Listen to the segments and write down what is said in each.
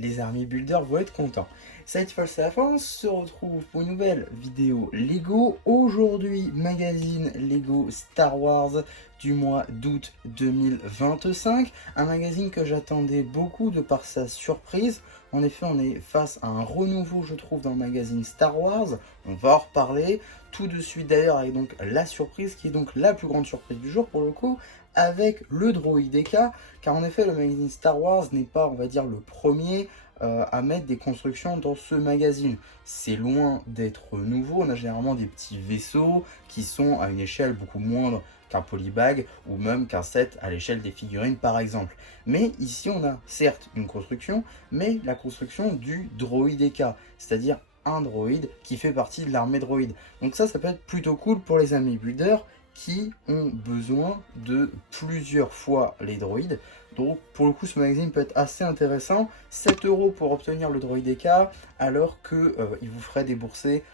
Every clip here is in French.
les Army Builders vont être contents. Sightfall c'est la fin, on se retrouve pour une nouvelle vidéo Lego. Aujourd'hui, magazine Lego Star Wars du mois d'août 2025. Un magazine que j'attendais beaucoup de par sa surprise. En effet, on est face à un renouveau, je trouve, dans le magazine Star Wars. On va en reparler tout de suite d'ailleurs avec donc la surprise, qui est donc la plus grande surprise du jour pour le coup, avec le Droïdeka, car en effet le magazine Star Wars n'est pas, on va dire, le premier à mettre des constructions dans ce magazine. C'est loin d'être nouveau, on a généralement des petits vaisseaux qui sont à une échelle beaucoup moindre qu'un polybag ou même qu'un set à l'échelle des figurines par exemple. Mais ici on a certes une construction, mais la construction du Droïdeka, c'est-à-dire un droïde qui fait partie de l'armée droïde. Donc ça peut être plutôt cool pour les amis builders qui ont besoin de plusieurs fois les droïdes. Donc pour le coup ce magazine peut être assez intéressant. 7 € pour obtenir le Droïdeka, alors que il vous ferait débourser,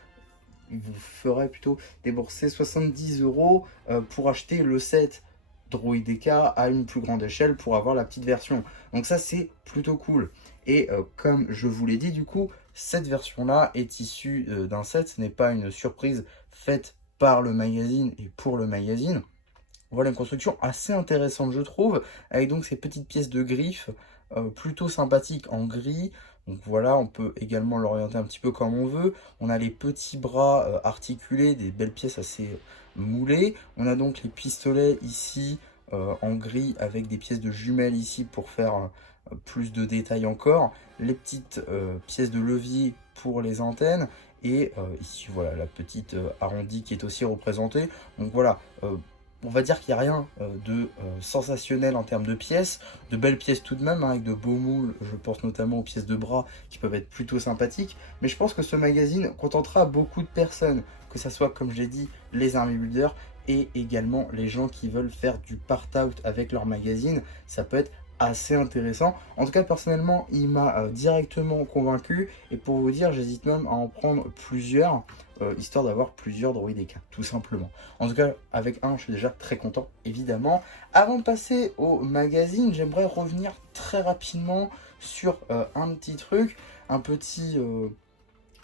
il vous ferait plutôt débourser 70 € pour acheter le set Droïdeka à une plus grande échelle pour avoir la petite version. Donc ça c'est plutôt cool. Et comme je vous l'ai dit, du coup cette version là est issue d'un set, ce n'est pas une surprise faite par le magazine et pour le magazine. Voilà une construction assez intéressante je trouve, avec donc ces petites pièces de griffes plutôt sympathiques en gris. Donc voilà, on peut également l'orienter un petit peu comme on veut. On a les petits bras articulés, des belles pièces assez moulées. On a donc les pistolets ici en gris avec des pièces de jumelles ici pour faire plus de détails encore. Les petites pièces de levier pour les antennes. Et ici voilà la petite arrondie qui est aussi représentée. Donc voilà, on va dire qu'il n'y a rien de sensationnel en termes de pièces, de belles pièces tout de même, hein, avec de beaux moules, je pense notamment aux pièces de bras qui peuvent être plutôt sympathiques, mais je pense que ce magazine contentera beaucoup de personnes, que ce soit, comme je l'ai dit, les army builders et également les gens qui veulent faire du part-out avec leur magazine. Ça peut être assez intéressant. En tout cas, personnellement, il m'a directement convaincu, et pour vous dire, j'hésite même à en prendre plusieurs, histoire d'avoir plusieurs Droïdeka, tout simplement. En tout cas, avec un, je suis déjà très content, évidemment. Avant de passer au magazine, j'aimerais revenir très rapidement sur un petit truc, un petit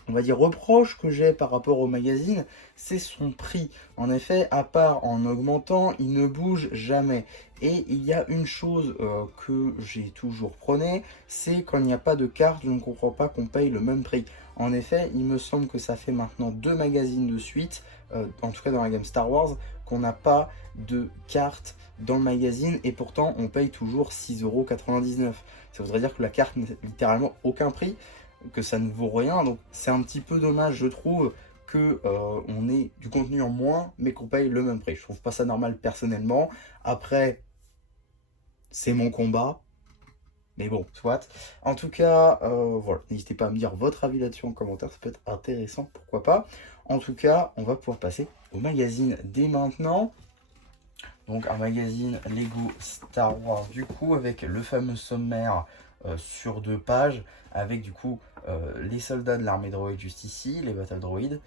on va dire reproche que j'ai par rapport au magazine, c'est son prix. En effet, à part en augmentant, il ne bouge jamais. Et il y a une chose que j'ai toujours prôné, c'est quand il n'y a pas de carte, je ne comprends pas qu'on paye le même prix. En effet, il me semble que ça fait maintenant 2 magazines de suite, en tout cas dans la gamme Star Wars, qu'on n'a pas de carte dans le magazine, et pourtant on paye toujours 6,99 €. Ça voudrait dire que la carte n'a littéralement aucun prix, que ça ne vaut rien. Donc c'est un petit peu dommage, je trouve, que on ait du contenu en moins mais qu'on paye le même prix. Je trouve pas ça normal personnellement. Après, c'est mon combat, mais bon, soit. En tout cas, voilà, n'hésitez pas à me dire votre avis là-dessus en commentaire, ça peut être intéressant, pourquoi pas. En tout cas, on va pouvoir passer au magazine dès maintenant. Donc un magazine Lego Star Wars du coup, avec le fameux sommaire sur 2 pages, avec du coup les soldats de l'armée droïde juste ici, les battle droïdes.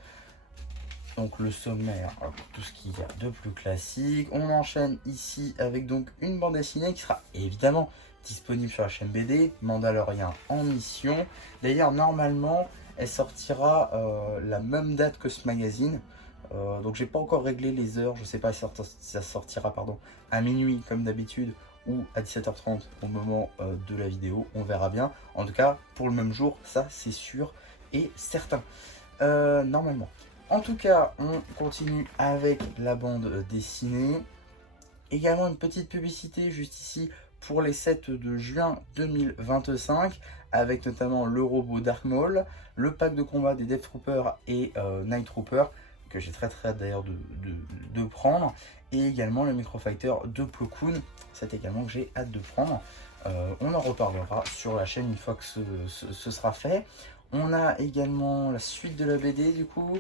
Donc le sommaire, tout ce qu'il y a de plus classique. On enchaîne ici avec donc une bande dessinée qui sera évidemment disponible sur la chaîne BD, Mandalorian en mission. D'ailleurs normalement elle sortira la même date que ce magazine. Donc j'ai pas encore réglé les heures, je sais pas si ça sortira à minuit comme d'habitude ou à 17h30 au moment de la vidéo, on verra bien. En tout cas pour le même jour, ça c'est sûr et certain, normalement. En tout cas on continue avec la bande dessinée. Également une petite publicité juste ici pour les sets de juin 2025, avec notamment le robot Dark Maul, le pack de combat des Death Troopers et Night Troopers, que j'ai très hâte d'ailleurs de prendre, et également le Microfighter de Plo Koon, c'est également que j'ai hâte de prendre. On en reparlera sur la chaîne une fois que ce sera fait. On a également la suite de la BD du coup,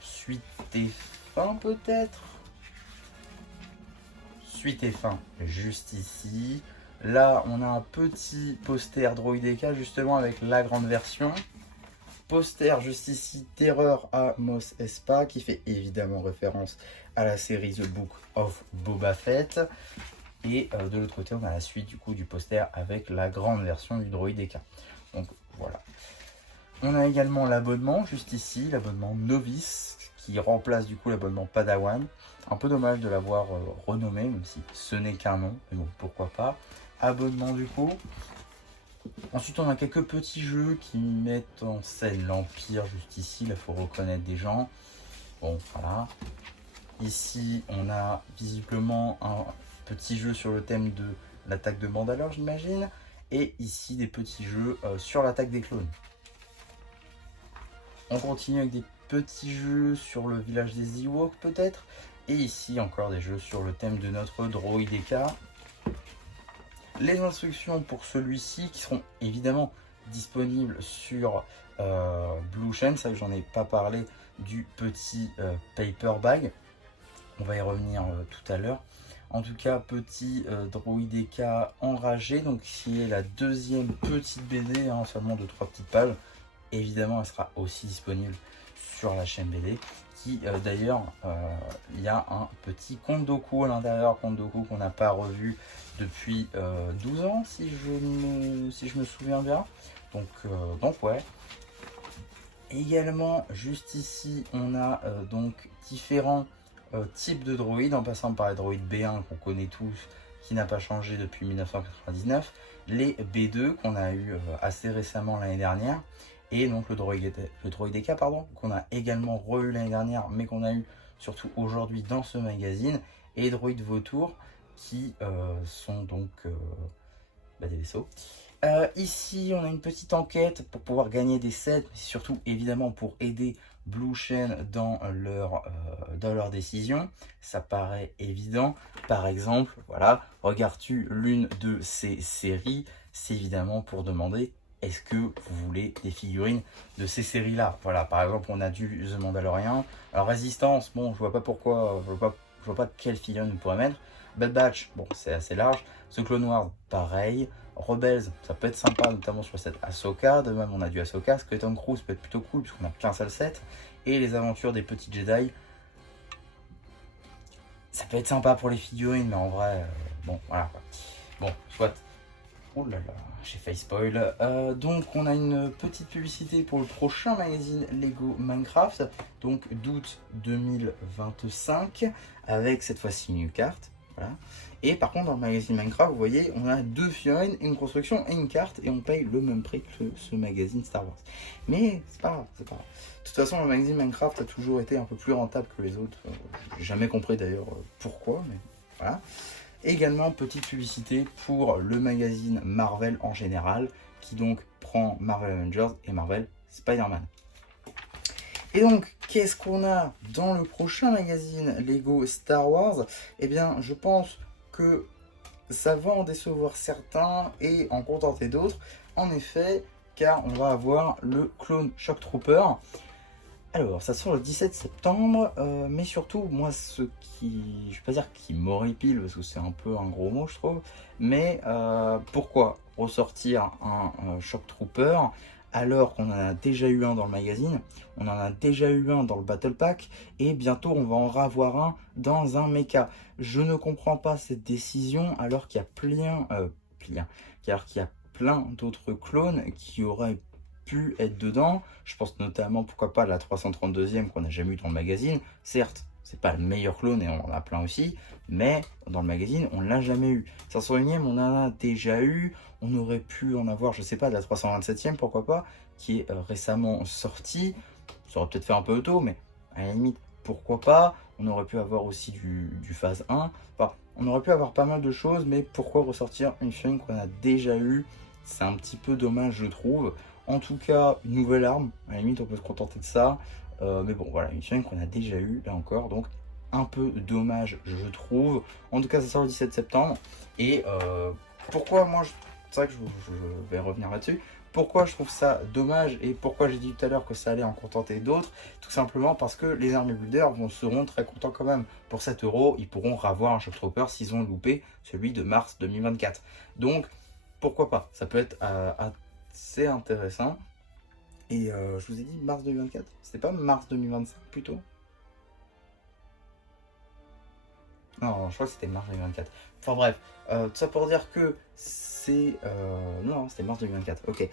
suite et fin peut-être. Suite et fin juste ici. Là on a un petit poster Droïdeka justement avec la grande version. Poster juste ici, Terreur à Mos Espa, qui fait évidemment référence à la série The Book of Boba Fett. Et de l'autre côté, on a la suite du coup du poster avec la grande version du Droid DK. Donc voilà. On a également l'abonnement juste ici, l'abonnement Novice, qui remplace du coup l'abonnement Padawan. Un peu dommage de l'avoir renommé, même si ce n'est qu'un nom, mais bon, pourquoi pas. Abonnement du coup. Ensuite, on a quelques petits jeux qui mettent en scène l'Empire juste ici. Là, il faut reconnaître des gens. Bon, voilà. Ici, on a visiblement un petit jeu sur le thème de l'attaque de Mandalore, j'imagine. Et ici, des petits jeux sur l'attaque des clones. On continue avec des petits jeux sur le village des Ewoks, peut-être. Et ici, encore des jeux sur le thème de notre Droid DK. Les instructions pour celui-ci qui seront évidemment disponibles sur Blue Chain. Ça, j'en ai pas parlé du petit paper bag. On va y revenir tout à l'heure. En tout cas, petit Droid DK enragé, donc qui est la deuxième petite BD, hein, seulement de 3 petites pages. Évidemment, elle sera aussi disponible sur la chaîne BD. Qui d'ailleurs, il y a un petit compte Doku à l'intérieur, compte Doku qu'on n'a pas revu depuis 12 ans, si je me souviens bien. Donc ouais. Également, juste ici, on a donc différents types de droïdes, en passant par les droïdes B1 qu'on connaît tous, qui n'a pas changé depuis 1999, les B2 qu'on a eu assez récemment l'année dernière, et donc le droid DK, pardon, qu'on a également re-eu l'année dernière, mais qu'on a eu surtout aujourd'hui dans ce magazine, et les droïdes vautours, qui sont donc des vaisseaux. Ici, on a une petite enquête pour pouvoir gagner des sets, mais surtout évidemment pour aider Blue Chain dans leur décision. Ça paraît évident. Par exemple, voilà, regardes-tu l'une de ces séries, c'est évidemment pour demander est-ce que vous voulez des figurines de ces séries-là. Voilà, par exemple, on a du The Mandalorian. Alors, Résistance, bon, je vois pas pourquoi, je vois pas quelle figurine on pourrait mettre. Bad Batch, bon, c'est assez large. The Clone Wars, pareil. Rebels, ça peut être sympa, notamment sur cette Ahsoka. De même, on a du Ahsoka. Skeleton Crew, ça peut être plutôt cool, puisqu'on a qu'un seul set. Et les aventures des petits Jedi, ça peut être sympa pour les figurines, mais en vrai, bon, voilà quoi. Bon, soit. Ouh là là, j'ai failli spoil. Donc, on a une petite publicité pour le prochain magazine Lego Minecraft, donc d'août 2025, avec cette fois-ci une carte. Voilà. Et par contre, dans le magazine Minecraft, vous voyez, on a 2 figurines, une construction et une carte, et on paye le même prix que ce magazine Star Wars. Mais c'est pas grave, c'est pas grave. De toute façon, le magazine Minecraft a toujours été un peu plus rentable que les autres. J'ai jamais compris d'ailleurs pourquoi, mais voilà. Également, petite publicité pour le magazine Marvel en général, qui donc prend Marvel Avengers et Marvel Spider-Man. Et donc, qu'est-ce qu'on a dans le prochain magazine Lego Star Wars? Eh bien, je pense que ça va en décevoir certains et en contenter d'autres. En effet, car on va avoir le Clone Shock Trooper. Alors, ça sort le 17 septembre, mais surtout, moi, ce qui, je vais pas dire qui m'horripile, parce que c'est un peu un gros mot, je trouve, mais pourquoi ressortir un Shock Trooper alors qu'on en a déjà eu un dans le magazine, on en a déjà eu un dans le Battle Pack, et bientôt on va en revoir un dans un mecha. Je ne comprends pas cette décision, alors qu'il y a plein d'autres clones qui auraient pu être dedans. Je pense notamment, pourquoi pas, la 332e qu'on n'a jamais eu dans le magazine. Certes, c'est pas le meilleur clone et on en a plein aussi, mais dans le magazine, on l'a jamais eu. 501e, on en a déjà eu. On aurait pu en avoir, je sais pas, de la 327e, pourquoi pas, qui est récemment sortie. Ça aurait peut-être fait un peu tôt, mais à la limite, pourquoi pas. On aurait pu avoir aussi du phase 1. Enfin, on aurait pu avoir pas mal de choses, mais pourquoi ressortir une figurine qu'on a déjà eu? C'est un petit peu dommage, je trouve. En tout cas, une nouvelle arme, à la limite on peut se contenter de ça. Mais bon voilà, une figurine qu'on a déjà eu là encore, donc un peu dommage je trouve. En tout cas ça sort le 17 septembre. Et pourquoi moi, c'est vrai que je vais revenir là-dessus. Pourquoi je trouve ça dommage et pourquoi j'ai dit tout à l'heure que ça allait en contenter d'autres? Tout simplement parce que les army builders seront très contents quand même. Pour 7 €, ils pourront ravoir un Shock Trooper s'ils ont loupé celui de mars 2024. Donc pourquoi pas, ça peut être c'est intéressant. Et je vous ai dit mars 2024, c'était pas mars 2025 plutôt? Non, je crois que c'était mars 2024. Enfin bref, tout ça pour dire que c'est... non, c'était mars 2024, ok.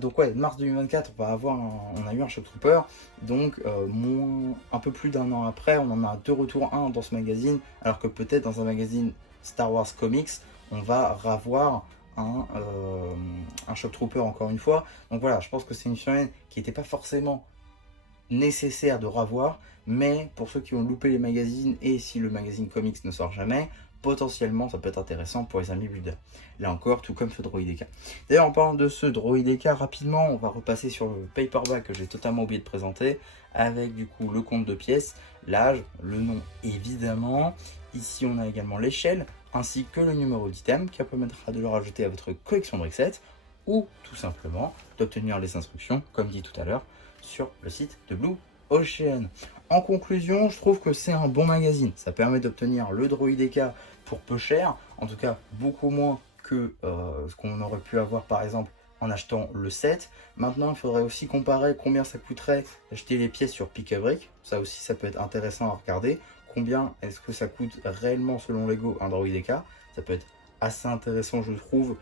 Donc ouais, mars 2024, on a eu un Shock Trooper, donc un peu plus d'un an après, on en a 2 retours, un dans ce magazine, alors que peut-être dans un magazine Star Wars Comics, on va revoir un Shock Trooper encore une fois. Donc voilà, je pense que c'est une semaine qui n'était pas forcément nécessaire de revoir, mais pour ceux qui ont loupé les magazines et si le magazine comics ne sort jamais, potentiellement ça peut être intéressant pour les amis builders. Là encore, tout comme ce Droideka. D'ailleurs, en parlant de ce Droideka, rapidement, on va repasser sur le paperback que j'ai totalement oublié de présenter, avec du coup le compte de pièces, l'âge, le nom évidemment. Ici, on a également l'échelle, ainsi que le numéro d'item qui permettra de le rajouter à votre collection de Brick ou tout simplement d'obtenir les instructions, comme dit tout à l'heure, sur le site de Blue Ocean. En conclusion, je trouve que c'est un bon magazine. Ça permet d'obtenir le Droideka pour peu cher, en tout cas beaucoup moins que ce qu'on aurait pu avoir par exemple en achetant le set. Maintenant, il faudrait aussi comparer combien ça coûterait d'acheter les pièces sur Pick a Brick. Ça aussi, ça peut être intéressant à regarder. Combien est-ce que ça coûte réellement selon Lego un Droideka? Ça peut être assez intéressant, je trouve,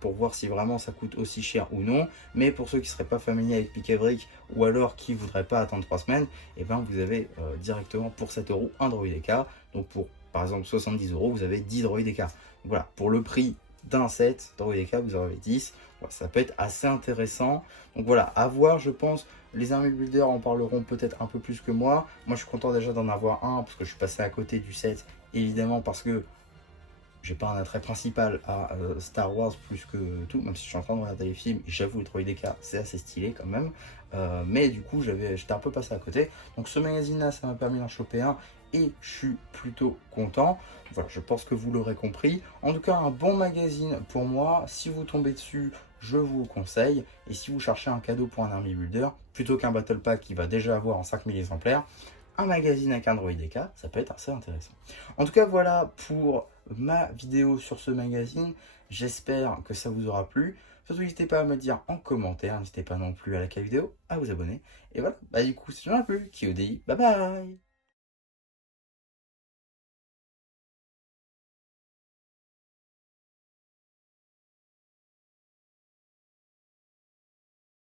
pour voir si vraiment ça coûte aussi cher ou non. Mais pour ceux qui ne seraient pas familiers avec Pick a Brick ou alors qui ne voudraient pas attendre 3 semaines, et ben vous avez directement pour 7 € un Droideka. Donc pour par exemple 70 €, vous avez 10 Droideka. Voilà, pour le prix d'un set Droideka, vous en avez 10. Voilà, ça peut être assez intéressant. Donc voilà, à voir, je pense. Les army builders en parleront peut-être un peu plus que moi. Moi, je suis content déjà d'en avoir un parce que je suis passé à côté du set, évidemment, parce que j'ai pas un attrait principal à Star Wars plus que tout, même si je suis en train de regarder les films, et j'avoue, le Droideka, c'est assez stylé quand même. Mais du coup, j'étais un peu passé à côté. Donc ce magazine-là, ça m'a permis d'en choper un, et je suis plutôt content. Voilà, je pense que vous l'aurez compris. En tout cas, un bon magazine pour moi. Si vous tombez dessus, je vous le conseille. Et si vous cherchez un cadeau pour un Army Builder, plutôt qu'un Battle Pack qui va déjà avoir en 5000 exemplaires, un magazine avec un Droideka, ça peut être assez intéressant. En tout cas, voilà pour ma vidéo sur ce magazine. J'espère que ça vous aura plu. Surtout, n'hésitez pas à me dire en commentaire. N'hésitez pas non plus à liker la vidéo, à vous abonner. Et voilà, bah du coup, si ça vous a plu, KODI, bye bye.